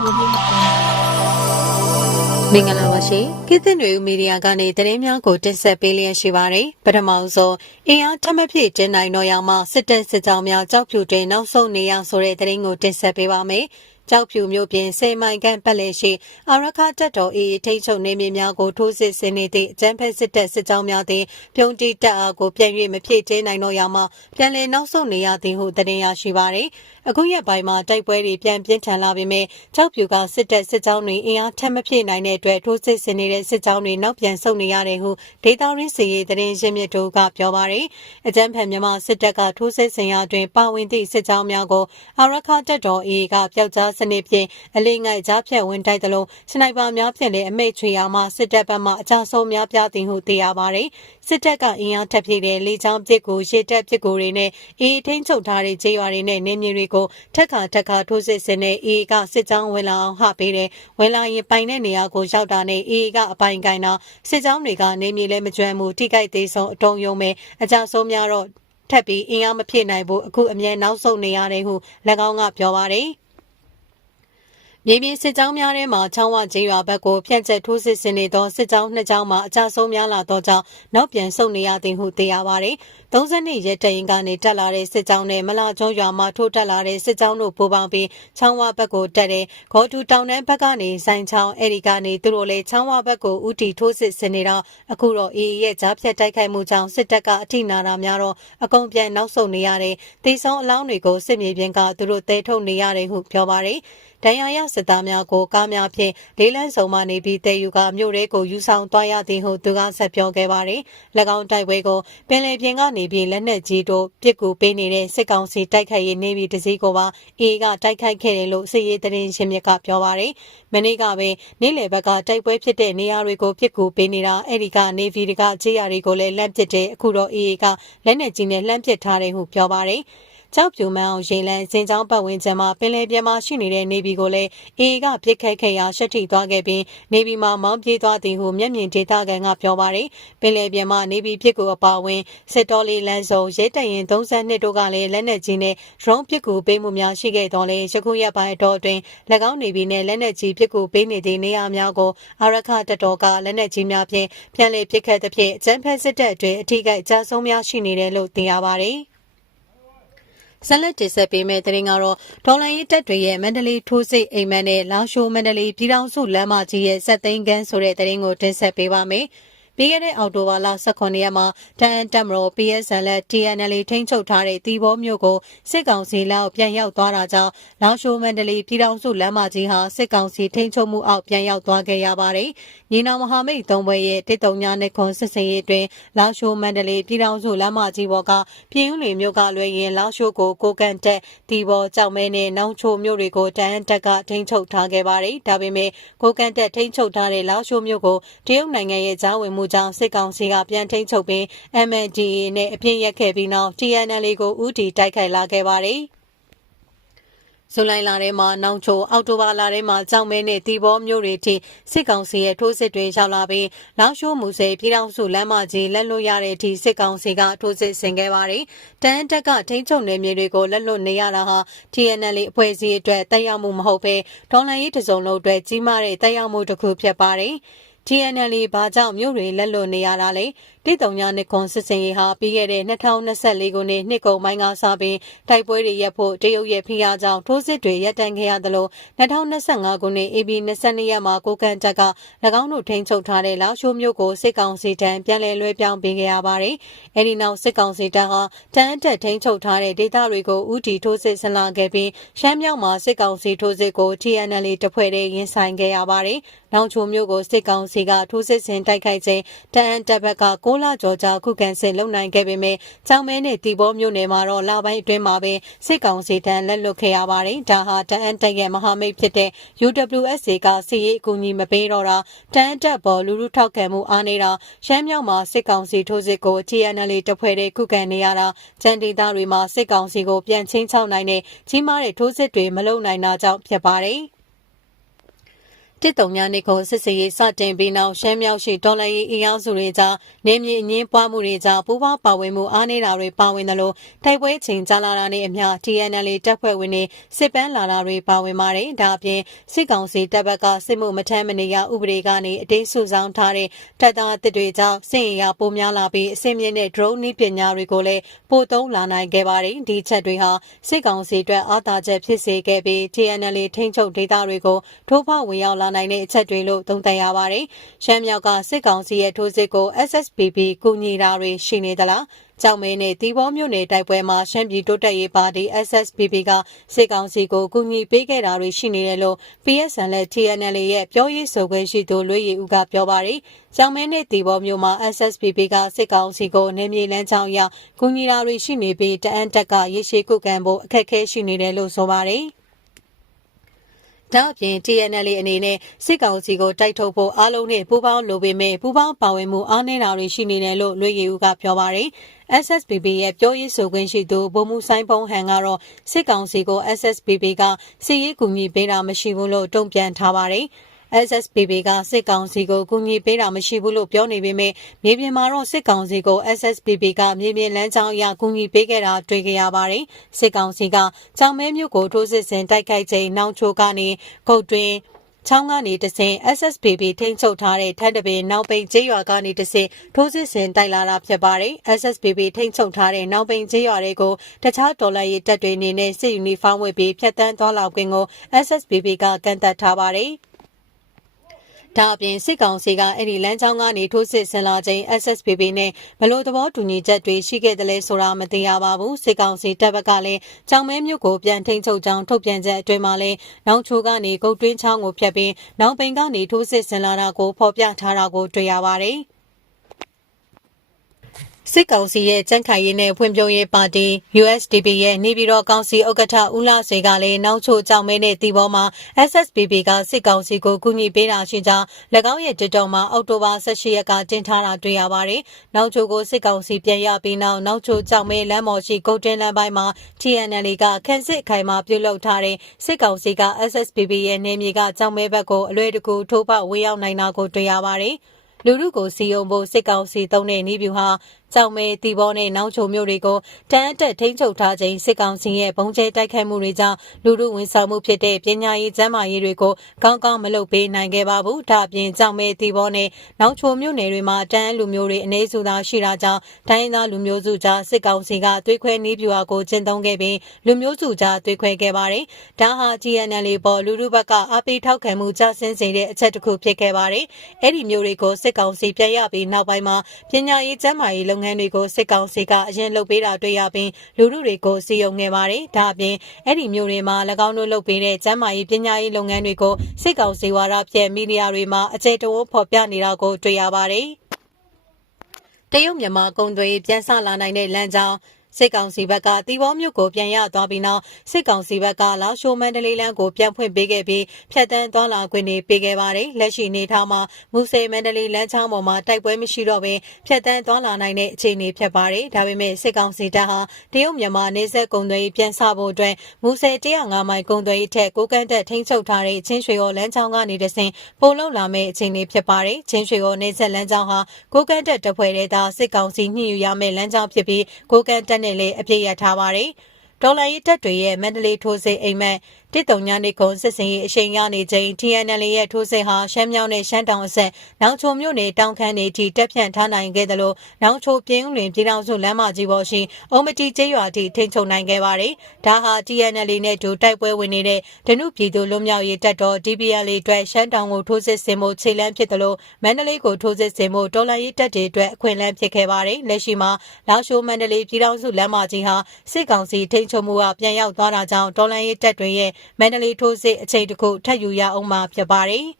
မင်္ဂလာပါရှင်။ကိသင်တွေမီဒီယာကနေသတင်းများကိုတင်ဆက်ပေးလျက်ရှိပါတယ်။ပထမဆုံးအင်အားထမဖြစ်ကျင်းနိုင်တော့ရမှာစစ်တပ်စစ်ကြောင်းများကြောက်ဖြူတွင်နောက်ဆုံးနေရဆိုတဲ့သတင်းကိုတင်ဆက်ပေးပါမယ်။ ကြောက်ဖြူမျိုးပြင်စေမိုင်ကန်ပတ်လည်ရှိအာရခတပ်တော်အေးထိတ်ချုပ်နေမြေများကိုထိုးစစ်ဆင်နေသည့်အကြမ်းဖက်စစ်တပ်စစ်ကြောင်းများသည်ပြုံးတိတပ်အားကိုပြန်၍မဖြစ်သေးနိုင်တော့ရမှပြန်လည်နောက်ဆုံးနေရသည်ဟုသတင်းရရှိပါသည်အခုရက်ပိုင်းမှာတိုက်ပွဲတွေပြန်ပြင်းထန်လာပေမဲ့ကြောက်ဖြူကစစ်တပ်စစ်ကြောင်းတွေအင်အားထက်မဖြစ်နိုင်တဲ့အတွက်ထိုးစစ်ဆင်နေတဲ့စစ်ကြောင်းတွေနောက်ပြန်ဆုတ်နေရတယ်ဟုဒေတာရင်းစီရေးသတင်းရင်းမြစ်တို့ကပြောပါရယ်အကြမ်းဖက်မြန်မာစစ်တပ်ကထိုးစစ်ဆင်ရာတွင်ပါဝင်သည့်စစ်ကြောင်းများကိုအာရခတပ်တော်အေကပျောက်ကြားစနစ်ဖြင့်အလေးငိုက်ကြားဖြတ်ဝင်တိုက်သလိုစနိုက်ပါများဖြင့်လည်းအမိတ်ချွေရာမှစစ်တပ်ဘက်မှအကြဆုံးများပြသည်ဟုသိရပါရယ်စစ်တပ်ကအင်အားထပ်ပြည့်တဲ့လေကြောင်းပစ်ကိုရေတပ်ပစ်ကိုတွေနဲ့အေးထိန်ချုပ်ထားတဲ့ခြေရွာတွေနဲ့နေမြေတွေကိုထက်ခါထက်ခါထိုးစစ်ဆင်တဲ့အေးကစစ်ကြောင်းဝင်လာအောင်ဟပေးတယ်ဝင်လာရင်ပိုင်တဲ့နေရာကိုရောက်တာနဲ့အေးကအပိုင်ကိုင်းတော့စစ်ကြောင်းတွေကနေမြေလဲမကျွမ်းမှုထိခိုက်သေးဆုံးအတုံးယုံမဲ့အကြဆုံးများတော့ထပ်ပြီးအင်အားမဖြစ်နိုင်ဘူးအခုအမြဲနောက်ဆုံးနေရတယ်ဟု၎င်းကပြောပါတယ် မြေပြင်စစ်ကြောင်းများထဲမှာချောင်းဝကျေးရွာဘက်ကိုဖြန့်ကျက်ထိုးစစ်ဆင်နေသောစစ်ကြောင်းနှစ်ကြောင်းမှာအကြဆုံးများလာသောကြောင့်နောက်ပြန်ဆုတ်နေရသည်ဟုသိရပါသည်။32ရက်တရင်ကနေတက်လာတဲ့စစ်ကြောင်းနဲ့မလာကျွန်းရွာမှာထိုးတက်လာတဲ့စစ်ကြောင်းတို့ပူးပေါင်းပြီးချောင်းဝဘက်ကိုတက်တဲ့ဂေါ်တူတောင်တန်းဘက်ကနေဆိုင်ချောင်းအဲဒီကနေသူတို့လည်းချောင်းဝဘက်ကိုဥတီထိုးစစ်ဆင်နေတော့အခုတော့အေးရဲ့ကြားဖြတ်တိုက်ခိုက်မှုကြောင့်စစ်တပ်ကအထိနာတာများတော့အကုန်ပြန်နောက်ဆုတ်နေရတဲ့တေဆောင်အလောင်းတွေကိုစစ်မြေပြင်ကသူတို့တဲထုတ်နေရတယ်ဟုပြောပါရယ်။ ဒဏ်ရာရစစ်သားများကိုကားများဖြင့်လေးလန်းစုံမှနေပြီးတဲယူကမြို့ရဲကိုယူဆောင်သွားရသည်ဟုသူကဆက်ပြောခဲ့ပါတယ်။၎င်းတိုက်ပွဲကိုပင်လယ်ပြင်ကနေပြီးလက်နက်ကြီးတို့ပစ်ကူပေးနေတဲ့စစ်ကောင်စီတိုက်ခိုက်ရေးနေပြီးတစည်းကိုပါအေးကတိုက်ခိုက်ခဲ့တယ်လို့စစ်ရေးသတင်းရှင်မြစ်ကပြောပါတယ်။မနေ့ကပဲနေ့လယ်ဘက်ကတိုက်ပွဲဖြစ်တဲ့နေရာတွေကိုပစ်ကူပေးနေတာအဲ့ဒီကနေဗီတွေကခြေရာတွေကိုလည်းလှမ်းပစ်တဲ့အခုတော့အေးကလက်နက်ကြီးနဲ့လှမ်းပစ်ထားတယ်ဟုပြောပါတယ်။ ကြောက်ပြူမန်းအောင်ရေလန်းစင်ချောင်းပတ်ဝန်းကျင်မှာပင်လယ်ပြင်မှာရှိနေတဲ့နေဗီကိုလည်းအေကပြစ်ခတ်ခဲ့ရာရှက်ထိသွားခဲ့ပြီးနေဗီမှာမောင်းပြေးသွားသည်ဟုမျက်မြင်ဒေသခံကပြောပါတယ်ပင်လယ်ပြင်မှာနေဗီပြစ်ကိုအပါဝင်စစ်တော်လေးလမ်းစုံရဲတရင်32တို့ကလည်းလက်နက်ကြီးနဲ့ drone ပြစ်ကိုပေးမှုများရှိခဲ့တော့လေယခုရက်ပိုင်းတော့တွင်၎င်းနေဗီနဲ့လက်နက်ကြီးပြစ်ကိုပေးနေသည့်နေရာများကိုအာရခတတော်ကလက်နက်ကြီးများဖြင့်ပြန်လည်ပစ်ခတ်သဖြင့်အကြမ်းဖက်စစ်တပ်အတွင်းအထူးအကြမ်းဆုံးများရှိနေတယ်လို့သိရပါတယ် ဆက်လက်တင်ဆက်ပေးမယ့်သတင်းကတော့ဒေါ်လာရေးတက်တွေရဲ့မန္တလေးထိုးစိတ်အိမ်မက်နဲ့လောင်ရှိုးမန္တလေးပြည်ထောင်စုလမ်းမကြီးရဲ့စက်သိန်းကန်းဆိုတဲ့သတင်းကိုတင်ဆက်ပေးပါမယ်။ ပြီးခဲ့တဲ့အောက်တိုဘာလ18ရက်မှာတန်တက်မတော် PSN လက် TNL ထိန်းချုပ်ထားတဲ့တီဘောမြို့ကိုစစ်ကောင်စီလက်အောက်ပြန်ရောက်သွားတာကြောင့်လောင်ရှိုးမန္တလေးပြည်ထောင်စုလမ်းမကြီးဟာစစ်ကောင်စီထိန်းချုပ်မှုအောက်ပြန်ရောက်သွားခဲ့ရပါတယ်။ညီနောင်မဟာမိတ်သုံးဘွဲရဲ့တစ်တုံညာနဲ့ခွန်စစ်စင်ရေးတွင်လောင်ရှိုးမန္တလေးပြည်ထောင်စုလမ်းမကြီးပေါ်ကပြင်းဦးလီမြို့ကလွယ်ရင်လောင်ရှိုးကိုကိုကန်တက်တီဘောကြောက်မဲနဲ့နောင်ချိုမြို့တွေကိုတန်တက်ကထိန်းချုပ်ထားခဲ့ပါတယ်။ဒါပေမဲ့ကိုကန်တက်ထိန်းချုပ်ထားတဲ့လောင်ရှိုးမြို့ကိုတရုတ်နိုင်ငံရဲ့ကြားဝင်မှုကြောင့်စစ်ကောင်စီကပြန်ထိန်ချုပ်ပြီး MNDAA နဲ့အပြင်းရက်ခဲ့ပြီးနောက် TNL ကိုဥတီတိုက်ခိုက်လာခဲ့ပါတယ်။ဇူလိုင်လထဲမှာနောင်ချိုအောက်တိုဘာလထဲမှာကြောင်မဲနဲ့တီဘောမျိုးတွေထိစစ်ကောင်စီရဲ့ထိုးစစ်တွေရောက်လာပြီးလောက်ရှိုးမူစေပြည်ထောင်စုလမ်းမကြီးလက်လွတ်ရတဲ့အထိစစ်ကောင်စီကထိုးစစ်ဆင်ခဲ့ပါတယ်။တန်တက်ကထိန်းချုပ်နယ်မြေတွေကိုလက်လွတ်နေရတာဟာ TNL အဖွဲ့အစည်းအတွက်တက်ရောက်မှုမဟုတ်ဘဲဒေါ်လာရေးတစုံလုံးအတွက်ကြီးမားတဲ့တက်ရောက်မှုတစ်ခုဖြစ်ပါတယ်။ TNL ဘာကြောင့်မြို့တွေလက်လွတ်နေရတာလဲတိတုံညာနှစ်ခွန်စစ်စင်ရေးဟာပြီးခဲ့တဲ့2024ခုနှစ်နှစ်ကုန်ပိုင်းကစပြီးတိုက်ပွဲတွေရပ်ဖို့တရုတ်ရဲ့ဖိအားကြောင့်ထိုးစစ်တွေရပ်တန့်ခဲ့ရသလို2025ခုနှစ် AB 22ရက်မှာကိုကန်တက်က၎င်းတို့ထိန်းချုပ်ထားတဲ့လောက်ရှိုးမြို့ကိုစစ်ကောင်စီတန်းပြန်လည်လွှဲပြောင်းပေးခဲ့ရပါတယ်။အဲဒီနောက်စစ်ကောင်စီတန်းဟာတန်းအတက်ထိန်းချုပ်ထားတဲ့ဒေသတွေကိုဥတီထိုးစစ်ဆင်လာခဲ့ပြီးရှမ်းမြောက်မှာစစ်ကောင်စီထိုးစစ်ကို TNL တပ်ဖွဲ့တွေရင်ဆိုင်ခဲ့ရပါတယ်။နောင်ချိုမြို့ကိုစစ်ကောင်စီကထိုးစစ်ဆင်တိုက်ခိုက်ခြင်းတန်အန်တပ်ဘက်က6လကျော်ကြာခုခံစစ်လုပ်နိုင်ခဲ့ပေမဲ့ကြောင်မဲနဲ့တီဘောမြို့နယ်မှာတော့လပိုင်းအတွင်းမှာပဲစစ်ကောင်စီတန်းလက်လွတ်ခဲ့ရပါတယ်။ဒါဟာတန်အန်တပ်ရဲ့မဟာမိတ်ဖြစ်တဲ့ UWSA ကစီရေးအကူအညီမပေးတော့တာတန်တပ်ပေါ်လူလူထောက်ခံမှုအားနေတာရှမ်းမြောက်မှာစစ်ကောင်စီထိုးစစ်ကို TNL တပ်ဖွဲ့တွေခုခံနေရတာကျန်ဒေသတွေမှာစစ်ကောင်စီကိုပြန်ချင်းချောက်နိုင်တဲ့ကြီးမားတဲ့ထိုးစစ်တွေမလုပ်နိုင်တာကြောင့်ဖြစ်ပါတယ်။ တစ်တုံညာနေကိုစစ်စေးရေးစတင်ပြီးနောက်ရှမ်းမြောက်ရှိဒေါ်လာရေးအင်အားစုတွေကြားနေမြေအငင်းပွားမှုတွေကြားပူးပေါင်းပါဝင်မှုအားနည်းတာတွေပါဝင်တယ်လို့တိုက်ပွဲချိန်ကြာလာတာနဲ့အမျှ TNL တပ်ဖွဲ့ဝင်တွေစစ်ပန်းလာတာတွေပါဝင်ပါတယ်။ဒါအပြင်စစ်ကောင်စီတပ်ဘက်ကစစ်မှုမထမ်းမနေရဥပဒေကနေအတင်းစုဆောင်းထားတဲ့တပ်သားအသစ်တွေကြောင့်စစ်ရင်ရပိုများလာပြီးအစင်းမြင့်တဲ့ drone နည်းပညာတွေကိုလည်းပိုသုံးလာနိုင်ခဲ့ပါတယ်။ဒီချက်တွေဟာစစ်ကောင်စီအတွက်အားသာချက်ဖြစ်စေခဲ့ပြီး TNL ထိန်းချုပ်ဒေသတွေကိုထိုးဖောက်ဝင်ရောက်လာနိုင်တဲ့အချက်တွေလို့သုံးသပ်ရပါတယ်။ရှမ်းမြောက်ကစစ်ကောင်စီရဲ့ထိုးစစ်ကို SSPP ကူညီတာတွေရှိနေသလားကြောင်မဲနဲ့တီဘောမြို့နယ်တိုက်ပွဲမှာရှမ်းပြည်တိုးတက်ရေးပါတီ SSPP ကစစ်ကောင်စီကိုကူညီပေးခဲ့တာတွေရှိနေတယ်လို့ PSN နဲ့ TNL ရဲ့ပြောရေးဆိုခွင့်ရှိသူလွေရီဦးကပြောပါရယ်။ကြောင်မဲနဲ့တီဘောမြို့မှာ SSPP ကစစ်ကောင်စီကိုနေမြေလန်းချောင်းအရကူညီတာတွေရှိနေပြီးတအန်တက်ကရေရှည်ကုကံဖို့အခက်အခဲရှိနေတယ်လို့ဆိုပါရယ်။ ဒါအပြင် TNL အနေနဲ့စစ်ကောင်စီကိုတိုက်ထုတ်ဖို့အားလုံးနဲ့ပူးပေါင်းလိုပေမဲ့ပူးပေါင်းပါဝင်မှုအားနည်းတာတွေရှိနေတယ်လို့လွေရီဦးကပြောပါတယ်။ SSBB ရဲ့ပြောရေးဆိုခွင့်ရှိသူဗိုလ်မှူးဆိုင်ဖုံးဟန်ကတော့စစ်ကောင်စီကို SSBB ကစစ်ရေးကူညီပေးတာမရှိဘူးလို့တုံ့ပြန်ထားပါတယ်။ SSPB ကစစ်ကောင်စီကိုကူညီပေးတာမရှိဘူးလို့ပြောနေပေမဲ့မြေပြင်မှာတော့စစ်ကောင်စီကို SSPB ကမြေပြင်လမ်းကြောင်းအရကူညီပေးခဲ့တာတွေ့ကြရပါတယ်။စစ်ကောင်စီကကြောင်မဲမြို့ကိုထိုးစစ်ဆင်တိုက်ခိုက်ချိန်နောင်ချိုကနေကုတ်တွင်ချောင်းကနေတဆင် SSPB ထိန်းချုပ်ထားတဲ့ထပ်တပင်နောက်ပိန်ကျေးရွာကနေတဆင်ထိုးစစ်ဆင်တိုက်လာတာဖြစ်ပါတယ်။ SSPB ထိန်းချုပ်ထားတဲ့နောက်ပိန်ကျေးရွာတွေကိုတခြားတော်လှန်ရေးတပ်တွေအနေနဲ့စစ်ယူနီဖောင်းဝတ်ပြီးဖျက်ဆီးသွားလာခွင့်ကို SSPB ကကန့်သတ်ထားပါတယ်။ ဒါအပြင်စစ်ကောင်စီကအဲ့ဒီလမ်းကြောင်းကနေထိုးစစ်ဆင်လာချိန် SSPB နဲ့ဘလို့သဘောတူညီချက်တွေရှိခဲ့တယ်လဲဆိုတာမသိရပါဘူးစစ်ကောင်စီတပ်ဘက်ကလည်းကြောင်မဲမြို့ကိုပြန်ထိန်ချုပ်ကြောင်းထုတ်ပြန်ချက်အတွင်းမှာလည်းနောင်ချိုကနေကုတ်တွင်းချောင်းကိုဖျက်ပြီးနောင်ပိန်ကနေထိုးစစ်ဆင်လာတာကိုဖော်ပြထားတာကိုတွေ့ရပါတယ် စစ်ကောင်စီရဲ့ကြံ့ခိုင်ရေးနဲ့ဖွံ့ဖြိုးရေးပါတီ USDP ရဲ့နေပြည်တော်ကောင်စီဥက္ကဋ္ဌဦးလာစေကလည်းနောက်ချိုကြောင်မဲနဲ့တီဘောမှာ SSPB ကစစ်ကောင်စီကိုကူညီပေးတာရှိကြောင်း၎င်းရဲ့တစ်တော်မှာအောက်တိုဘာ18ရက်ကတင်ထားတာတွေ့ရပါတယ်။နောက်ချိုကိုစစ်ကောင်စီပြန်ရပြီးနောက်နောက်ချိုကြောင်မဲလမ်းပေါ်ရှိကုတ်တင်လမ်းပိုင်းမှာ TNL ကခန့်စစ်ခိုင်မှာပြုလုပ်ထားတဲ့စစ်ကောင်စီက SSPB ရဲ့နေမြေကကြောင်မဲဘက်ကိုအလွယ်တကူထိုးပေါက်ဝေရောက်နိုင်တာကိုတွေ့ရပါတယ်။လူလူကိုစီယုံဖို့စစ်ကောင်စီတုံးတဲ့နီးပြူဟာ ကြောင်မဲတီဘောနဲ့နောက်ချိုမျိုးတွေကိုတန်းအတက်ထိန်းချုပ်ထားခြင်းစစ်ကောင်စီရဲ့ဘုံကျဲတိုက်ခိုက်မှုတွေကြောင့်လူလူဝန်ဆောင်မှုဖြစ်တဲ့ပညာရေးကျန်းမာရေးတွေကိုကောင်းကောင်းမလုပ်ပေးနိုင်ခဲ့ပါဘူး။ဒါအပြင်ကြောင်မဲတီဘောနဲ့နောက်ချိုမျိုးနယ်တွေမှာတန်းလူမျိုးတွေအနေစုသာရှိတာကြောင့်တိုင်းသားလူမျိုးစုကြားစစ်ကောင်စီကသွေးခွဲနည်းပြူဟာကိုကျင့်သုံးခဲ့ပြီးလူမျိုးစုကြားသွေးခွဲခဲ့ပါတယ်။ဒါဟာ GNL ပေါ်လူလူဘက်ကအားပေးထောက်ခံမှုကြဆင်းစေတဲ့အချက်တစ်ခုဖြစ်ခဲ့ပါတယ်။အဲ့ဒီမျိုးတွေကိုစစ်ကောင်စီပြန်ရပြီးနောက်ပိုင်းမှာပညာရေးကျန်းမာရေးလုပ်ငန်းတွေကိုစစ်ကောင်စီကအရင်လုပ်ပေးတာတွေ့ရပြီးလူလူတွေကိုစီယုံခဲ့ပါတယ်။ဒါအပြင်အဲ့ဒီမျိုးတွေမှာ၎င်းတို့လုပ်ပေးတဲ့ကျန်းမာရေးပညာရေးလုပ်ငန်းတွေကိုစစ်ကောင်စီဝါဒဖြန့်မီဒီယာတွေမှာအကျယ်တဝန်းဖော်ပြနေတာကိုတွေ့ရပါတယ်။တရုတ်မြန်မာကုန်သွယ်ရေးပြန်ဆလာနိုင်တဲ့လမ်းကြောင်း စစ်ကောင်စီဘက်ကတီဘောမြို့ကိုပြန်ရသွားပြီးနောက်စစ်ကောင်စီဘက်ကလောက်ရှိုးမန္တလေးလမ်းကိုပြန်ဖွင့်ပေးခဲ့ပြီးဖြတ်တန်းသွားလာခွင့်တွေပေးခဲ့ပါတယ်။လက်ရှိနေထားမှာမူဆေမန္တလေးလမ်းချောင်းပေါ်မှာတိုက်ပွဲမရှိတော့ဘဲဖြတ်တန်းသွားလာနိုင်တဲ့အခြေအနေဖြစ်ပါတယ်။ဒါပေမဲ့စစ်ကောင်စီတပ်ဟာတရုတ်မြန်မာနေဆက်ကုံသွေးပြန်ဆဖို့အတွက်မူဆေ105မိုင်ကုံသွေးထက်ကိုကန့်တက်ထိန်းချုပ်ထားတဲ့ချင်းရွှေရောလမ်းချောင်းကနေတဆင်ပို့လုံလာမယ့်အခြေအနေဖြစ်ပါတယ်။ချင်းရွှေရောနေဆက်လမ်းချောင်းဟာကိုကန့်တက်တပ်ဖွဲ့တဲ့သာစစ်ကောင်စီညှိယူရမယ့်လမ်းကြောင်းဖြစ်ပြီးကိုကန့်တက်နဲ့လည်းအပြည့်ရထားပါတယ်။ဒေါ်လာရေးတက်တွေရဲ့မန္တလေးထိုးစစ်အိမ်မက် တစ်တုံညာနေကုံစစ်စင်ရေးအရှိန်ရနေချိန် TNL ရဲ့ထိုးစစ်ဟာရှမ်းမြောက်နဲ့ရှမ်းတောင်အဆက်နောင်ချိုမြို့နယ်တောင်ခမ်းနေထိတက်ဖြန့်ထားနိုင်ခဲ့တယ်လို့နောင်ချိုပြင်းတွင်ပြည်တော်စုလမ်းမကြီးပေါ်ရှိအုံမတီကျေးရွာထိထိန်းချုပ်နိုင်ခဲ့ပါတယ်။ဒါဟာ TNL နဲ့ဒူတိုက်ပွဲဝင်နေတဲ့ဒနုပြည်သူလွတ်မြောက်ရေးတပ်တော် DPL အတွက်ရှမ်းတောင်ကိုထိုးစစ်ဆင်မှုခြေလှမ်းဖြစ်တယ်လို့မန္တလေးကိုထိုးစစ်ဆင်မှုတော်လှန်ရေးတပ်တွေအတွက်အခွင့်အလမ်းဖြစ်ခဲ့ပါတယ်။လက်ရှိမှာလာရှိုးမန္တလေးပြည်တော်စုလမ်းမကြီးဟာစစ်ကောင်စီထိန်းချုပ်မှုကပြန်ရောက်သွားတာကြောင့်တော်လှန်ရေးတပ်တွေရဲ့မန္တလေးထိုးစစ်အချိန်တစ်ခုထပ်ယူရအောင်မှာဖြစ်ပါတယ်။